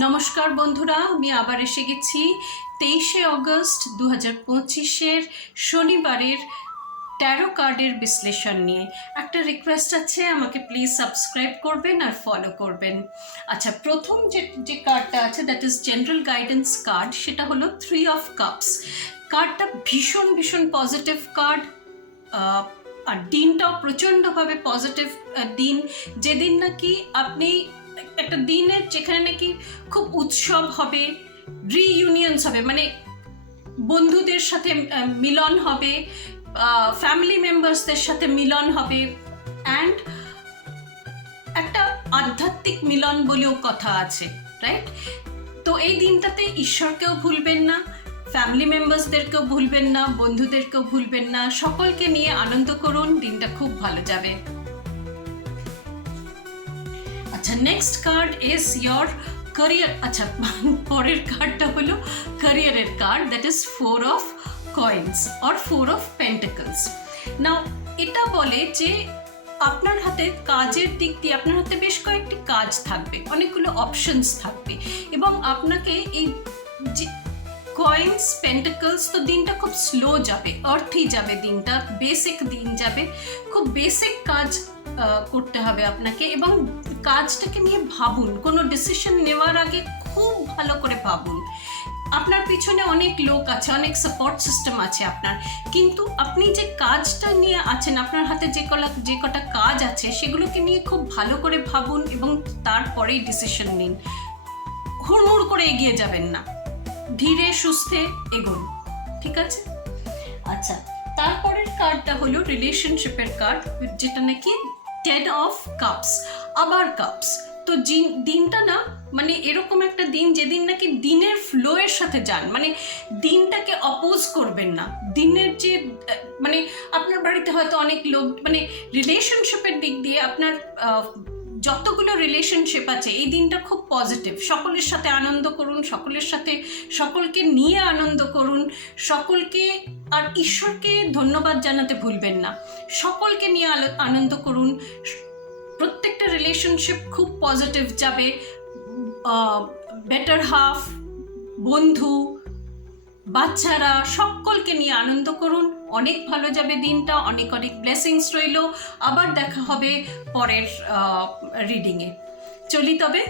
নমস্কার বন্ধুরা, আমি আবার এসে গেছি 23শে অগস্ট 2025-এর শনিবারের ট্যারো কার্ডের বিশ্লেষণ নিয়ে। একটা রিকোয়েস্ট আছে, আমাকে প্লিজ সাবস্ক্রাইব করবেন আর ফলো করবেন। আচ্ছা, প্রথম যে কার্ডটা আছে, that is general guidance card, সেটা হলো 3 অফ কাপস। কার্ডটা ভীষণ ভীষণ পজিটিভ কার্ড। আর দিনটাও প্রচণ্ডভাবে পজিটিভ দিন, যেদিন নাকি আপনি একটা দিনের যেখানে নাকি খুব উৎসব হবে, রিইউনিয়নস হবে, মানে বন্ধুদের সাথে মিলন হবে, ফ্যামিলি মেম্বার্সদের সাথে মিলন হবে, অ্যান্ড একটা আধ্যাত্মিক মিলন বলেও কথা আছে, রাইট? তো এই দিনটাতে ঈশ্বরকেও ভুলবেন না, ফ্যামিলি মেম্বার্সদেরকেও ভুলবেন না, বন্ধুদেরকেও ভুলবেন না, সকলকে নিয়ে আনন্দ করুন, দিনটা খুব ভালো যাবে। আচ্ছা, next card is your career. আচ্ছা, পরের কার্ডটা হলো ক্যারিয়ারের card, that is 4 of coins or 4 of pentacles. Now এটা বলে যে আপনার হাতে কাজের দিক দিয়ে আপনার হাতে বেশ কয়েকটি কাজ থাকবে, অনেকগুলো অপশনস থাকবে, এবং আপনাকে এই যে কয়েন্স, পেন্টাকলস, তো দিনটা খুব স্লো যাবে, আর্থি যাবে, দিনটা বেসিক দিন যাবে, খুব বেসিক কাজ করতে হবে আপনাকে, এবং কাজটাকে নিয়ে ভাবুন, কোনো ডিসিশন নেওয়ার আগে খুব ভালো করে ভাবুন। আপনার পিছনে অনেক লোক আছে, অনেক সাপোর্ট সিস্টেম আছে আপনার, কিন্তু আপনি যে কাজটা নিয়ে আছেন, আপনার হাতে যে কটা কাজ আছে, সেগুলোকে নিয়ে খুব ভালো করে ভাবুন এবং তারপরেই ডিসিশন নিন। হুড়মুড় করে এগিয়ে যাবেন না, ধীরে সুস্থে এগোন, ঠিক আছে? আচ্ছা, তারপরের কার্ডটা হলো রিলেশনশিপের কার্ড, যেটা নাকি 10 অফ কাপস, আবার কাপস। তো দিনটা না, মানে এরকম একটা দিন যেদিন নাকি দিনের ফ্লোয়ের সাথে যান, মানে দিনটাকে অপোজ করবেন না। দিনের যে মানে আপনার বাড়িতে হয়তো অনেক লোক, মানে রিলেশনশিপের দিক দিয়ে আপনার যতগুলো রিলেশনশিপ আছে, এই দিনটা খুব পজিটিভ। সকলের সাথে আনন্দ করুন, সকলের সাথে সকলকে নিয়ে আনন্দ করুন, সকলকে, আর ঈশ্বরকে ধন্যবাদ জানাতে ভুলবেন না। সকলকে নিয়ে আনন্দ করুন, প্রত্যেকটা রিলেশনশিপ খুব পজিটিভ যাবে। বেটার হাফ, বন্ধু, বাচ্চারা, সকলকে নিয়ে আনন্দ করুন, অনেক ভালো যাবে দিনটা, অনেক অনেক ব্লেসিংস রইল। আবার দেখা হবে পরের রিডিংয়ে। চলি তবে।